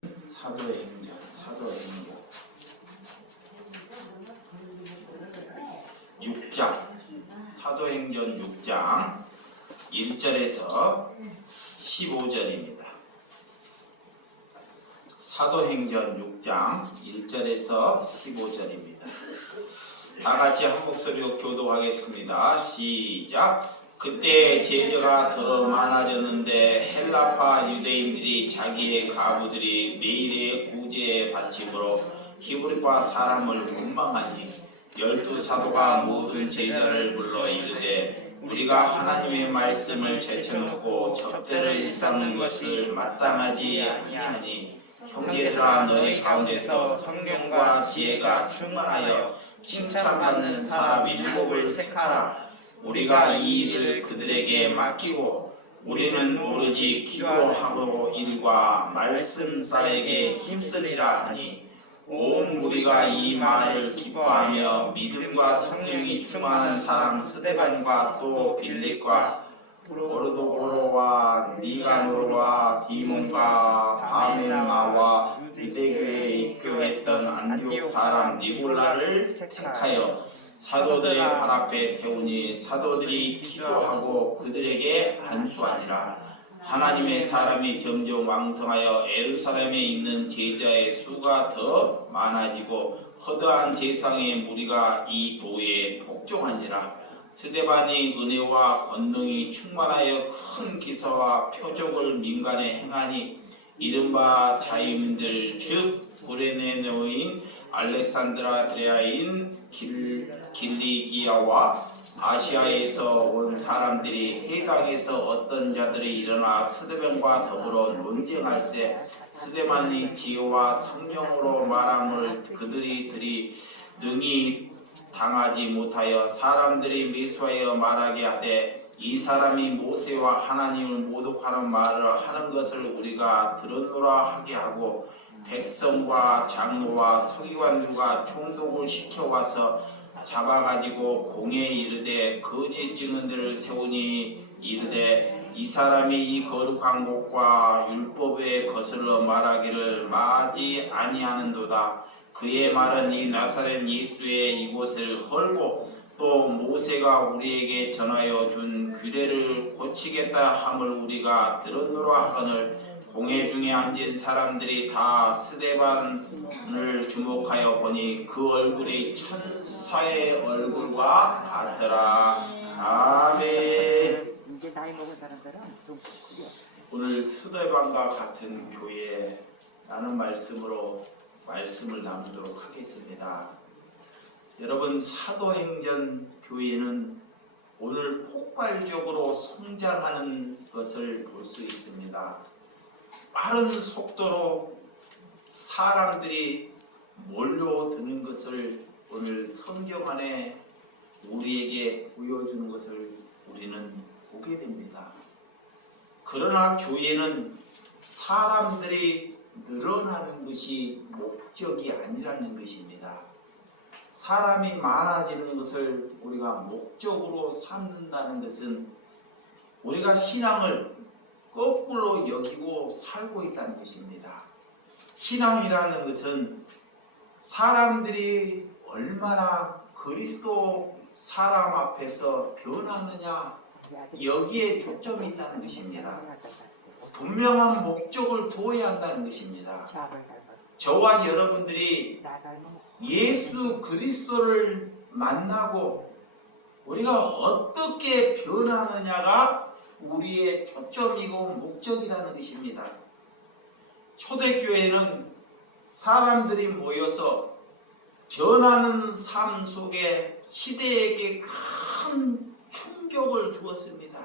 사도행전 6장, 사도행전 6장 1절에서 15절입니다. 사도행전 6장 1절에서 15절입니다. 다같이 한 목소리로 교독하겠습니다. 시작. 그때 제자가 더 많아졌는데 헬라파 유대인들이 자기의 가부들이 매일의 구제의 받침으로 히브리파 사람을 원망하니 12사도가 모든 제자를 불러 이르되 우리가 하나님의 말씀을 제쳐놓고 접대를 일삼는 것을 마땅하지 아니하니 형제들아 너희 가운데서 성령과 지혜가 충만하여 칭찬받는 사람 7을 택하라. 우리가 이 일을 그들에게 맡기고 우리는 오로지 기도하고 일과 말씀 쌓에게 힘쓰리라 하니 온 무리가 이 말을 기뻐하며 믿음과 성령이 충만한 사람 스데반과 또 빌립과 보르도고로와 니가노르와 디몬과 바메나와 유대교에 입교했던 안디옥 사람 니골라를 택하여 사도들의 발 앞에 세우니 사도들이 기도하고 그들에게 안수하니라. 하나님의 사람이 점점 왕성하여 예루살렘에 있는 제자의 수가 더 많아지고 허다한 제상의 무리가 이 도에 복종하니라. 스데반이 은혜와 권능이 충만하여 큰 기사와 표적을 민간에 행하니 이른바 자유민들 즉 구레네노인 알렉산드라 드레아인 길리기아와 아시아에서 온 사람들이 해당에서 어떤 자들이 일어나 스데반과 더불어 논쟁할세 스데반이 지혜와 성령으로 말함을 그들이 능히 당하지 못하여 사람들이 매수하여 말하게 하되 이 사람이 모세와 하나님을 모독하는 말을 하는 것을 우리가 들었노라 하게 하고 백성과 장로와 서기관들과 총독을 시켜와서 잡아가지고 공에 이르되 거짓 증언들을 세우니 이르되 이 사람이 이 거룩한 곳과 율법에 거슬러 말하기를 마지 아니하는도다. 그의 말은 이 나사렛 예수의 이곳을 헐고 또 모세가 우리에게 전하여 준 규례를 고치겠다 함을 우리가 들었노라 하거늘 공회 중에 앉은 사람들이 다 스데반을 주목하여 보니 그 얼굴이 천사의 얼굴과 같더라. 아멘. 이제 나이 먹은 사람들은 좀 오늘 스데반과 같은 교회라는 말씀으로 말씀을 나누도록 하겠습니다. 여러분, 사도행전 교회는 오늘 폭발적으로 성장하는 것을 볼 수 있습니다. 빠른 속도로 사람들이 몰려드는 것을 오늘 성경 안에 우리에게 보여주는 것을 우리는 보게 됩니다. 그러나 교회는 사람들이 늘어나는 것이 목적이 아니라는 것입니다. 사람이 많아지는 것을 우리가 목적으로 삼는다는 것은 우리가 신앙을 거꾸로 여기고 살고 있다는 것입니다. 신앙이라는 것은 사람들이 얼마나 그리스도 사람 앞에서 변하느냐 여기에 초점이 있다는 것입니다. 분명한 목적을 두어야 한다는 것입니다. 저와 여러분들이 예수 그리스도를 만나고 우리가 어떻게 변하느냐가 우리의 초점이고 목적이라는 것입니다. 초대교회는 사람들이 모여서 변하는 삶 속에 시대에게 큰 충격을 주었습니다.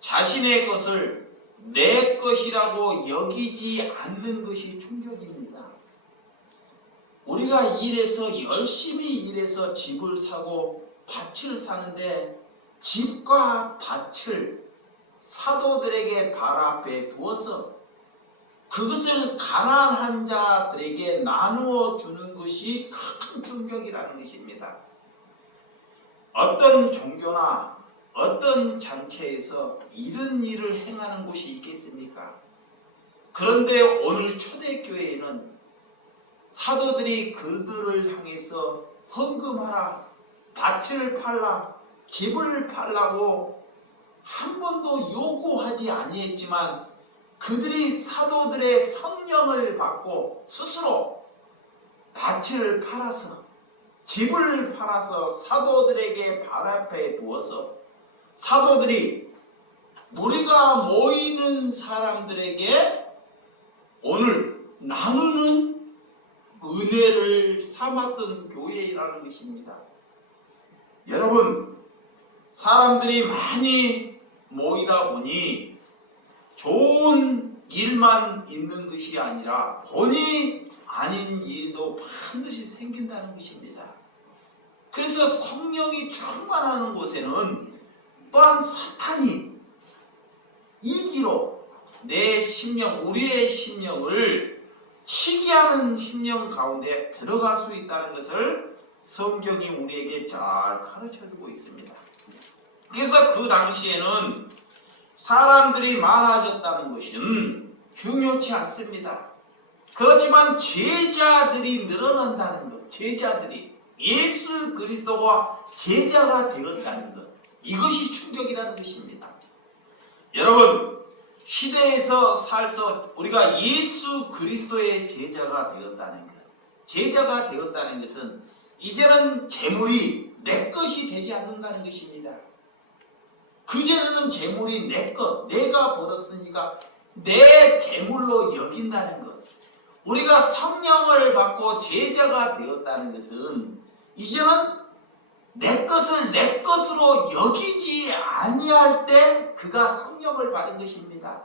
자신의 것을 내 것이라고 여기지 않는 것이 충격입니다. 우리가 열심히 일해서 집을 사고 밭을 사는데 집과 밭을 사도들에게 발 앞에 두어서 그것을 가난한 자들에게 나누어 주는 것이 큰 충격이라는 것입니다. 어떤 종교나 어떤 장체에서 이런 일을 행하는 곳이 있겠습니까? 그런데 오늘 초대교회에는 사도들이 그들을 향해서 헌금하라, 밭을 팔라, 집을 팔라고 한 번도 요구하지 아니했지만 그들이 사도들의 성령을 받고 스스로 밭을 팔아서 집을 팔아서 사도들에게 발 앞에 두어서 사도들이 우리가 모이는 사람들에게 오늘 나누는 은혜를 삼았던 교회라는 것입니다. 여러분, 사람들이 많이 모이다 보니 좋은 일만 있는 것이 아니라 본의 아닌 일도 반드시 생긴다는 것입니다. 그래서 성령이 충만하는 곳에는 또한 사탄이 이기로 내 심령, 우리의 심령을 시기하는 심령 가운데 들어갈 수 있다는 것을 성경이 우리에게 잘 가르쳐주고 있습니다. 그래서 그 당시에는 사람들이 많아졌다는 것은 중요치 않습니다. 그렇지만 제자들이 늘어난다는 것, 제자들이 예수 그리스도가 제자가 되었다는 것, 이것이 충격이라는 것입니다. 여러분, 시대에서 살서 우리가 예수 그리스도의 제자가 되었다는 것, 제자가 되었다는 것은 이제는 재물이 내 것이 되지 않는다는 것입니다. 그전에는 재물이 내 것, 내가 벌었으니까 내 재물로 여긴다는 것. 우리가 성령을 받고 제자가 되었다는 것은 이제는 내 것을 내 것으로 여기지 아니할 때 그가 성령을 받은 것입니다.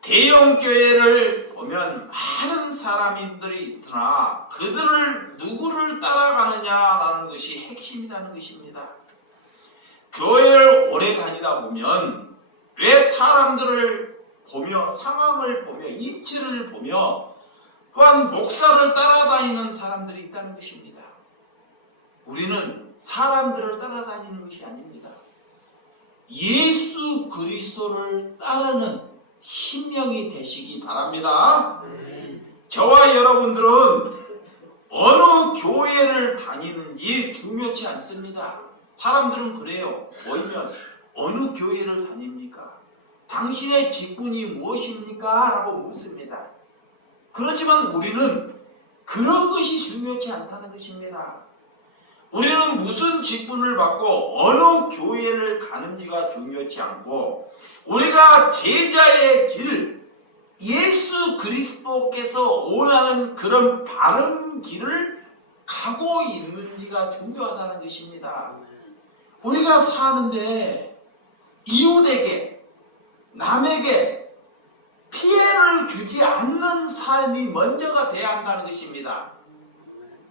대형 교회를 보면 많은 사람들이 있으나 그들을 누구를 따라가느냐라는 것이 핵심이라는 것입니다. 교회를 오래 다니다 보면 왜 사람들을 보며 상황을 보며 일치를 보며 또한 목사를 따라다니는 사람들이 있다는 것입니다. 우리는 사람들을 따라다니는 것이 아닙니다. 예수 그리스도를 따르는 심령이 되시기 바랍니다. 저와 여러분들은 어느 교회를 다니는지 중요치 않습니다. 사람들은 그래요. 모이면 어느 교회를 다닙니까? 당신의 직분이 무엇입니까? 라고 묻습니다. 그렇지만 우리는 그런 것이 중요치 않다는 것입니다. 우리는 무슨 직분을 받고 어느 교회를 가는지가 중요치 않고 우리가 제자의 길, 예수 그리스도께서 원하는 그런 바른 길을 가고 있는지가 중요하다는 것입니다. 우리가 사는데 이웃에게, 남에게 피해를 주지 않는 삶이 먼저가 돼야 한다는 것입니다.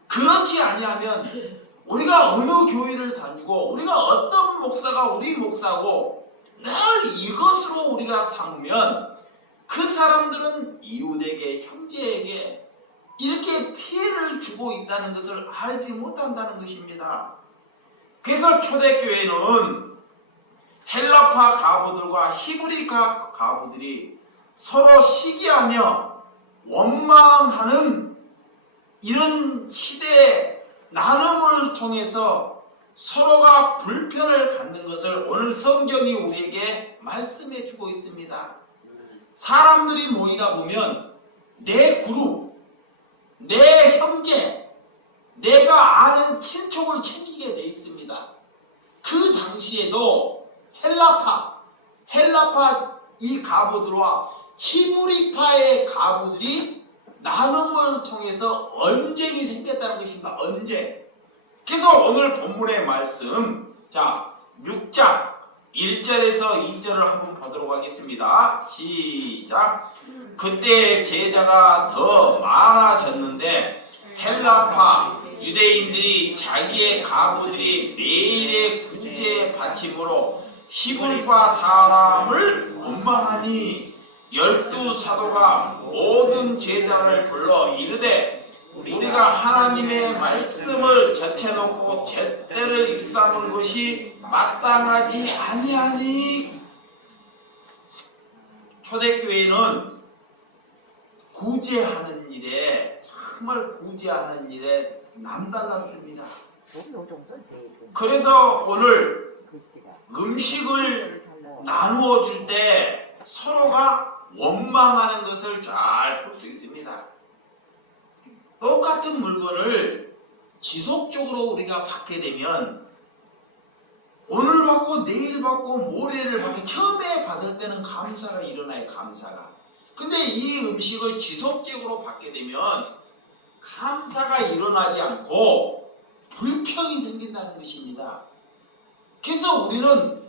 그렇지 아니하면 우리가 어느 교회를 다니고 우리가 어떤 목사가 우리 목사고 늘 이것으로 우리가 삼으면 그 사람들은 이웃에게, 형제에게 이렇게 피해를 주고 있다는 것을 알지 못한다는 것입니다. 그래서 초대교회는 헬라파 가부들과 히브리파 가부들이 서로 시기하며 원망하는 이런 시대의 나눔을 통해서 서로가 불편을 갖는 것을 오늘 성경이 우리에게 말씀해 주고 있습니다. 사람들이 모이다 보면 내 그룹, 내 형제, 내가 아는 친족을 챙기게 돼 있습니다. 그 당시에도 헬라파 이 가부들과 히브리파의 가부들이 나눔을 통해서 언쟁이 생겼다는 것입니다. 언쟁. 그래서 오늘 본문의 말씀, 자 6장 1절에서 2절을 한번 보도록 하겠습니다. 시작. 그때 제자가 더 많아졌는데 헬라파 유대인들이 자기의 가부들이 매일의 구제 바침으로 히브리파 사람을 원망하니 12사도가 모든 제자를 불러 이르되 우리가 하나님의 말씀을 젖혀놓고 잿대를 일삼은 것이 마땅하지 아니하니. 초대교회는 구제하는 일에 정말 구제하는 일에 남달랐습니다. 그래서 오늘 음식을 나누어 줄 때 서로가 원망하는 것을 잘 볼 수 있습니다. 똑같은 물건을 지속적으로 우리가 받게 되면 오늘 받고 내일 받고 모레를 받고 처음에 받을 때는 감사가 일어나요. 감사가. 근데 이 음식을 지속적으로 받게 되면 감사가 일어나지 않고 불평이 생긴다는 것입니다. 그래서 우리는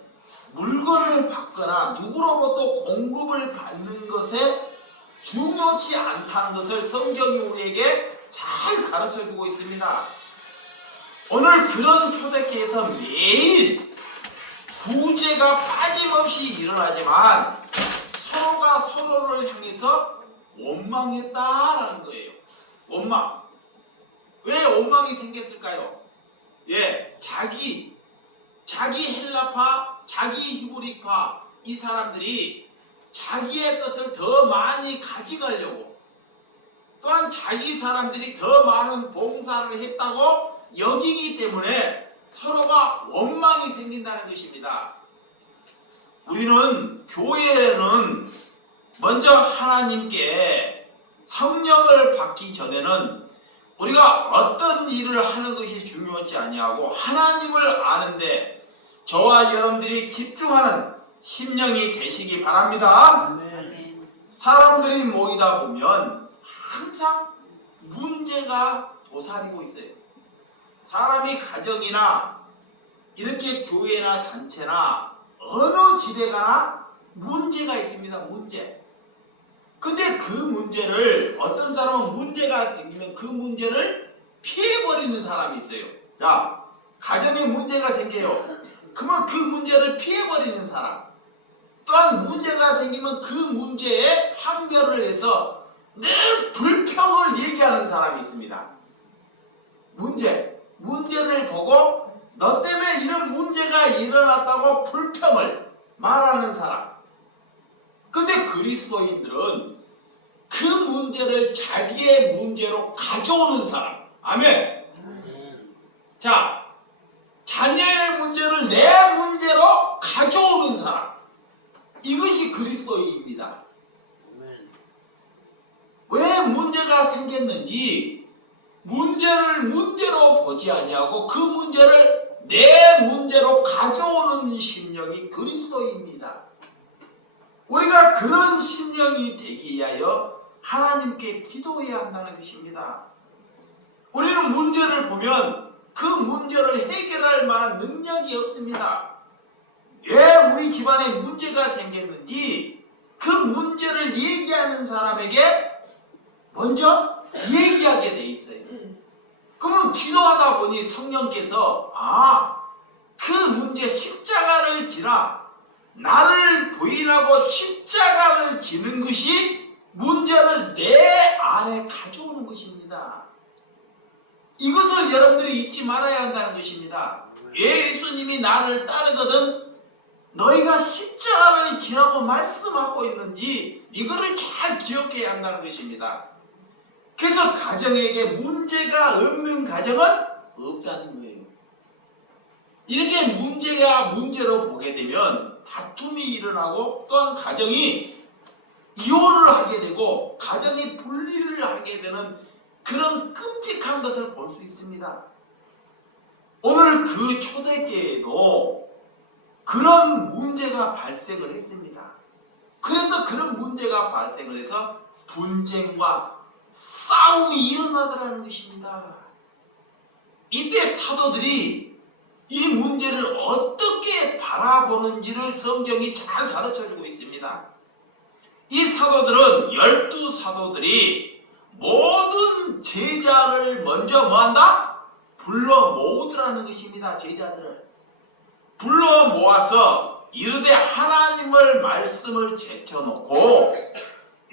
물건을 받거나 누구로부터 공급을 받는 것에 중요치 않다는 것을 성경이 우리에게 잘 가르쳐주고 있습니다. 오늘 그런 초대교회에서 매일 구제가 빠짐없이 일어나지만 서로가 서로를 향해서 원망했다라는 거예요. 원망. 왜 원망이 생겼을까요? 예, 자기 헬라파, 자기 히브리파 이 사람들이 자기의 것을 더 많이 가져가려고 또한 자기 사람들이 더 많은 봉사를 했다고 여기기 때문에 서로가 원망이 생긴다는 것입니다. 우리는 교회는 먼저 하나님께 성령을 받기 전에는 우리가 어떤 일을 하는 것이 중요하지 아니하고 하나님을 아는데 저와 여러분들이 집중하는 심령이 되시기 바랍니다. 사람들이 모이다 보면 항상 문제가 도사리고 있어요. 사람이 가정이나 이렇게 교회나 단체나 어느 집에 가나 문제가 있습니다. 문제. 근데 그 문제를 어떤 사람은 문제가 생기면 그 문제를 피해버리는 사람이 있어요. 자, 가정에 문제가 생겨요. 그러면 그 문제를 피해버리는 사람. 또한 문제가 생기면 그 문제에 항변을 해서 늘 불평을 얘기하는 사람이 있습니다. 문제를 보고 너 때문에 이런 문제가 일어났다고 불평을 말하는 사람. 근데 그리스도인들은 그 문제를 자기의 문제로 가져오는 사람. 아멘. 자, 자녀의 문제를 내 문제로 가져오는 사람. 이것이 그리스도인입니다. 왜 문제가 생겼는지 문제를 문제로 보지 아니하고 그 문제를 내 문제로 가져오는 심령이 그리스도입니다. 우리가 그런 심령이 되기 위하여 하나님께 기도해야 한다는 것입니다. 우리는 문제를 보면 그 문제를 해결할 만한 능력이 없습니다. 왜 우리 집안에 문제가 생겼는지 그 문제를 얘기하는 사람에게 먼저 얘기하게 돼 있어요. 그러면 기도하다 보니 성령께서 그 문제 십자가를 지라 나를 부인하고 십자가를 지는 것이 문제를 내 안에 가져오는 것입니다. 이것을 여러분들이 잊지 말아야 한다는 것입니다. 예수님이 나를 따르거든 너희가 십자가를 지라고 말씀하고 있는지 이거를 잘 기억해야 한다는 것입니다. 그래서 가정에게 문제가 없는 가정은 없다는 거예요. 이렇게 문제가 문제로 보게 되면 다툼이 일어나고 또한 가정이 이혼을 하게 되고 가정이 분리를 하게 되는 그런 끔찍한 것을 볼 수 있습니다. 오늘 그 초대교회에도 그런 문제가 발생을 했습니다. 그래서 그런 문제가 발생을 해서 분쟁과 싸움이 일어나더라는 것입니다. 이때 사도들이 이 문제를 어떻게 바라보는지를 성경이 잘 가르쳐주고 있습니다. 이 사도들은 12사도들이 모든 제자를 먼저 뭐한다? 불러 모으더라는 것입니다. 제자들을 불러 모아서 이르되 하나님을 말씀을 제쳐놓고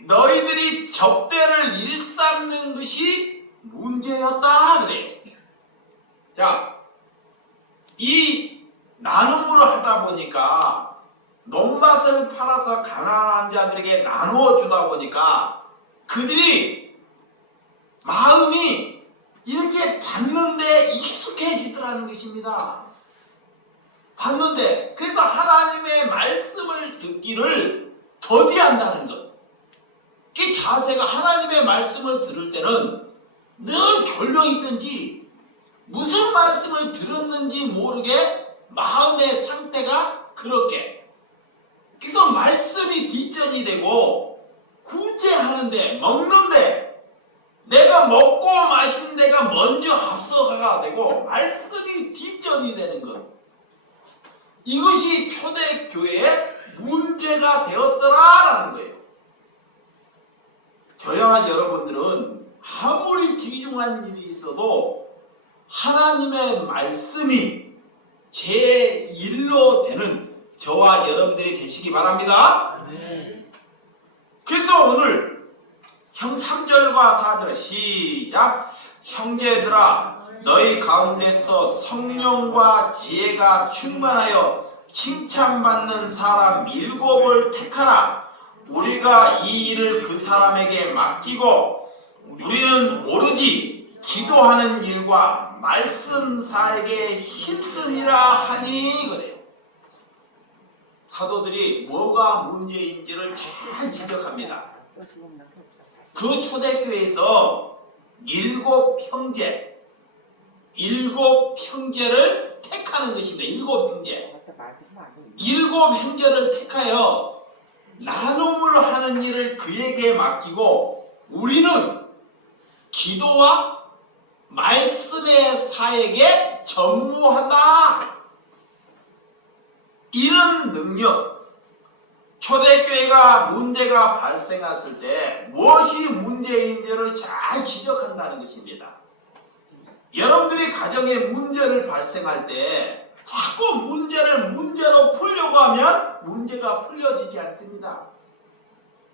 너희들이 접대를 일삼는 것이 문제였다 그래요. 자, 이 나눔을 하다 보니까 논밭을 팔아서 가난한 자들에게 나누어 주다 보니까 그들이 마음이 이렇게 받는데 익숙해지더라는 것입니다. 받는데, 그래서 하나님의 말씀을 듣기를 더디한다는 것. 이 자세가 하나님의 말씀을 들을 때는 늘 결령있든지 무슨 말씀을 들었는지 모르게 마음의 상태가 그렇게. 그래서 말씀이 뒷전이 되고 구제하는데, 먹는데 내가 먹고 마신 데가 먼저 앞서가가 되고 말씀이 뒷전이 되는 것. 이것이 초대교회의 문제가 되었더라라는 거예요. 저야 여러분들은 아무리 귀중한 일이 있어도 하나님의 말씀이 제 일로 되는 저와 여러분들이 되시기 바랍니다. 그래서 오늘 3절과 4절 시작. 형제들아, 너희 가운데서 성령과 지혜가 충만하여 칭찬받는 사람 7을 택하라. 우리가 이 일을 그 사람에게 맡기고 우리는 오로지 기도하는 일과 말씀사에게 힘쓰니라 하니. 그래요. 사도들이 뭐가 문제인지를 잘 지적합니다. 그 초대교회에서 7 형제를 택하는 것입니다. 7 형제. 7 형제를 택하여 나눔을 하는 일을 그에게 맡기고 우리는 기도와 말씀의 사에게 전무한다. 이런 능력. 초대교회가 문제가 발생했을 때 무엇이 문제인지를 잘 지적한다는 것입니다. 여러분들이 가정에 문제를 발생할 때 자꾸 문제를 문제로 풀려고 하면 문제가 풀려지지 않습니다.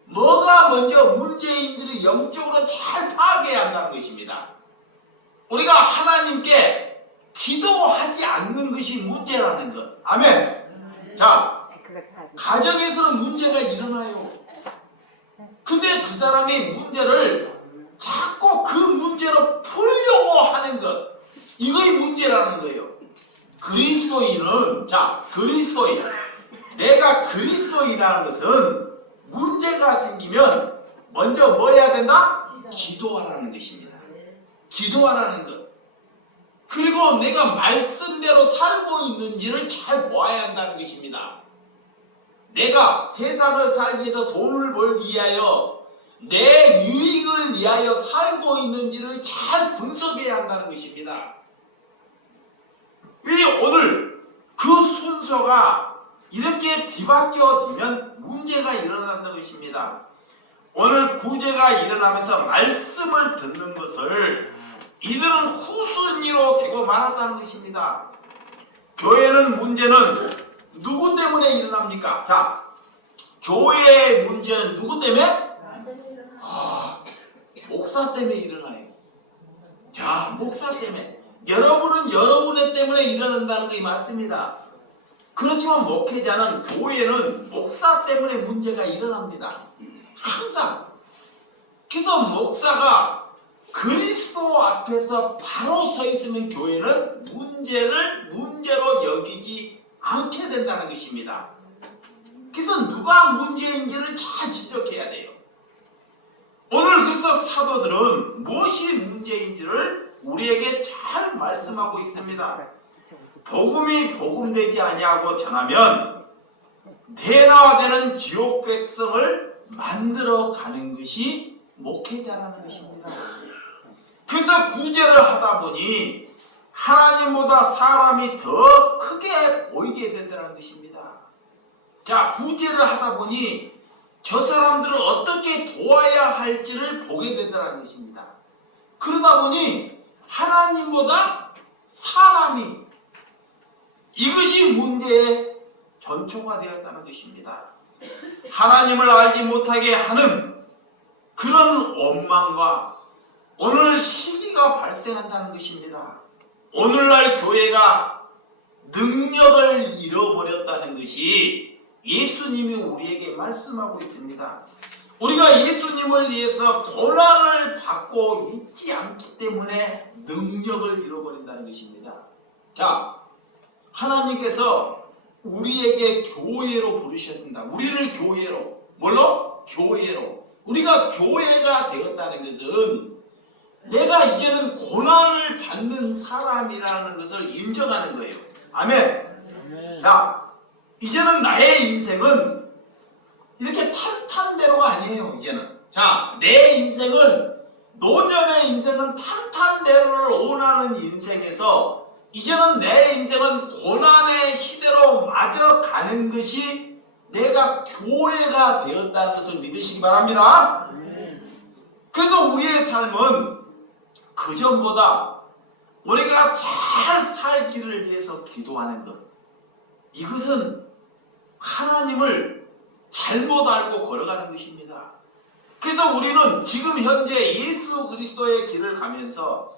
뭐가 먼저 문제인지를 영적으로 잘 파악해야 한다는 것입니다. 우리가 하나님께 기도하지 않는 것이 문제라는 것. 아멘. 자, 가정에서는 문제가 일어나요. 근데 그 사람이 문제를 자꾸 그 문제로 풀려고 하는 것, 이거의 문제라는 거예요. 그리스도인은, 그리스도인, 내가 그리스도인이라는 것은 문제가 생기면 먼저 뭐 해야 된다? 기도하라는 것입니다. 기도하라는 것. 그리고 내가 말씀대로 살고 있는지를 잘 보아야 한다는 것입니다. 내가 세상을 살기 위해서 돈을 벌기 위하여 내 유익을 위하여 살고 있는지를 잘 분석해야 한다는 것입니다. 왜 오늘 그 순서가 이렇게 뒤바뀌어지면 문제가 일어난다는 것입니다. 오늘 구제가 일어나면서 말씀을 듣는 것을 이들은 후순위로 되고 말았다는 것입니다. 교회는 문제는 누구 때문에 일어납니까? 자, 교회의 문제는 누구 때문에? 목사 때문에 일어나요. 자, 목사 때문에. 여러분은 여러분의 때문에 일어난다는 게 맞습니다. 그렇지만 목회자는, 교회는 목사 때문에 문제가 일어납니다. 항상. 그래서 목사가 그리스도 앞에서 바로 서 있으면 교회는 문제를 문제로 여기지 않게 된다는 것입니다. 그래서 누가 문제인지를 잘 지적해야 돼요. 오늘 그래서 사도들은 무엇이 문제인지를 우리에게 잘 말씀하고 있습니다. 복음이 복음되지 아니하고 전하면 대나되는 지옥 백성을 만들어가는 것이 목회자라는 것입니다. 그래서 구제를 하다 보니 하나님보다 사람이 더 크게 보이게 된다는 것입니다. 자, 구제를 하다 보니 저 사람들을 어떻게 도와야 할지를 보게 된다는 것입니다. 그러다 보니 하나님보다 사람이, 이것이 문제의 전초가 되었다는 것입니다. 하나님을 알지 못하게 하는 그런 원망과 오늘 시기가 발생한다는 것입니다. 오늘날 교회가 능력을 잃어버렸다는 것이 예수님이 우리에게 말씀하고 있습니다. 우리가 예수님을 위해서 고난을 받고 있지 않기 때문에 능력을 잃어버린다는 것입니다. 자, 하나님께서 우리에게 교회로 부르셨습니다. 우리를 교회로. 뭘로? 교회로. 우리가 교회가 되었다는 것은 내가 이제는 고난을 받는 사람이라는 것을 인정하는 거예요. 아멘. 자, 이제는 나의 인생은 이렇게 탄탄대로가 아니에요. 이제는. 자, 내 인생은 노년의 인생은 탄탄대로를 원하는 인생에서 이제는 내 인생은 고난의 시대로 마저 가는 것이 내가 교회가 되었다는 것을 믿으시기 바랍니다. 그래서 우리의 삶은 그전보다 우리가 잘 살기를 위해서 기도하는 것, 이것은 하나님을 잘못 알고 걸어가는 것입니다. 그래서 우리는 지금 현재 예수 그리스도의 길을 가면서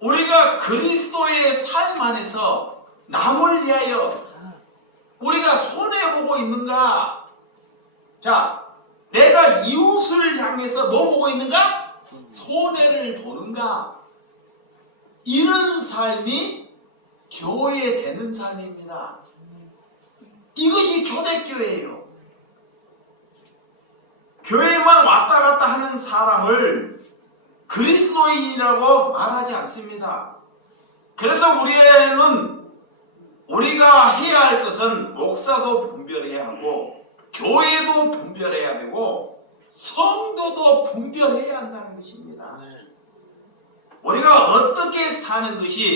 우리가 그리스도의 삶 안에서 남을 위하여 우리가 손해보고 있는가? 자, 내가 이웃을 향해서 뭐 보고 있는가? 손해를 보는가? 이런 삶이 교회 되는 삶입니다. 이것이 초대교회예요. 교회만 왔다 갔다 하는 사람을 그리스도인이라고 말하지 않습니다. 그래서 우리가 해야 할 것은 목사도 분별해야 하고 교회도 분별해야 되고 성도도 분별해야 한다는 것입니다. 우리가 어떻게 사는 것이